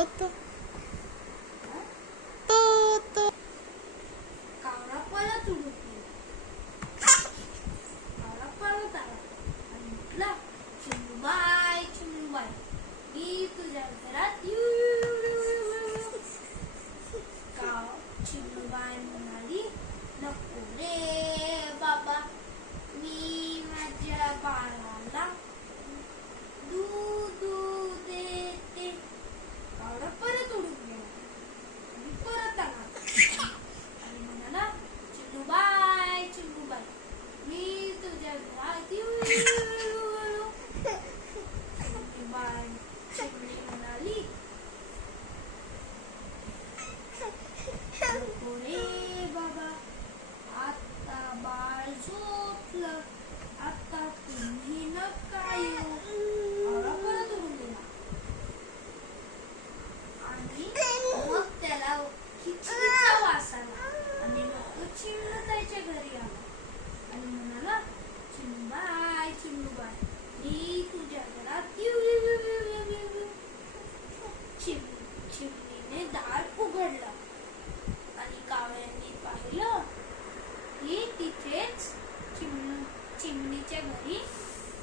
तो तो तो कावळा परत उडून कावळा परत आला आणि म्हटला, चिमणूबाई चिमणूबाई, मी तुझ्या घरात चिमणूबाई म्हणाली, नको रे बाबा, मी माझ्या बाळाला दूध देते. कावळा परत उडून गेला आणि परत आला आणि म्हणाला, चिमणूबाई चिमणूबाई, मी तुझ्या घरात चिमणूबाई चिमणी म्हणाली, नको रे बाबा, आता बाळ झोपलं, आता तुम्ही नका येऊ. कावळा परत उडून गेला आणि मग त्याला खिचडीचा वास आला आणि मग तो चिमणा त्याच्या घरी आला आणि म्हणाला, चिमणूबाई चिमणूबाई, मी तुझ्या घरात चिमणीने दार उघडलं आणि कावळ्यांनी पाहिलं की तिथेच चिमणीच्या घरी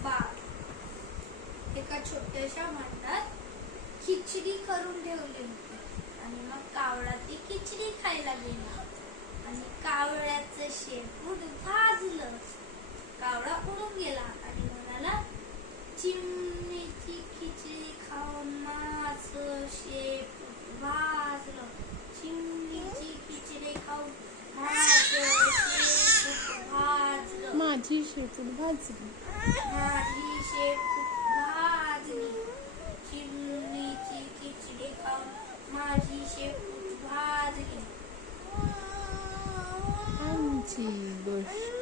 बाळ एका छोट्याशा भांड्यात खिचडी करून ठेवली होती आणि मग कावळा ती खिचडी खायला गेला आणि कावळ्याचं शेपूट भाजलं. कावळा उडून गेला आणि म्हणाला, चिमणीची खिचडी खाऊन माझं शेपूट भाजलं, चिमणीची खिचडी खाऊन माझं शेपूट भाजलं, माझी शेपूट भाजली, माझी शेपूट भाजली, चिमणीची खिचडी खाऊन माझी शेपूट भाजली. आमची गोष्ट